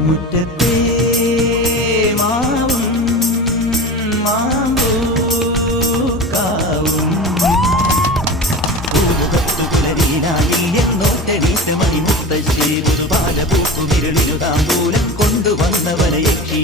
മുറ്റത്തെ മാവും മാമ്പൂക്കാവും പൂമുഖത്തു പുലരീനായി എന്നോട്ടെണീറ്റ് മണിമുത്തശ്ശി ഒരു പാലപൂക്കുമിരളിരുതാമ്പൂലം കൊണ്ടുവന്നവരെ യക്ഷി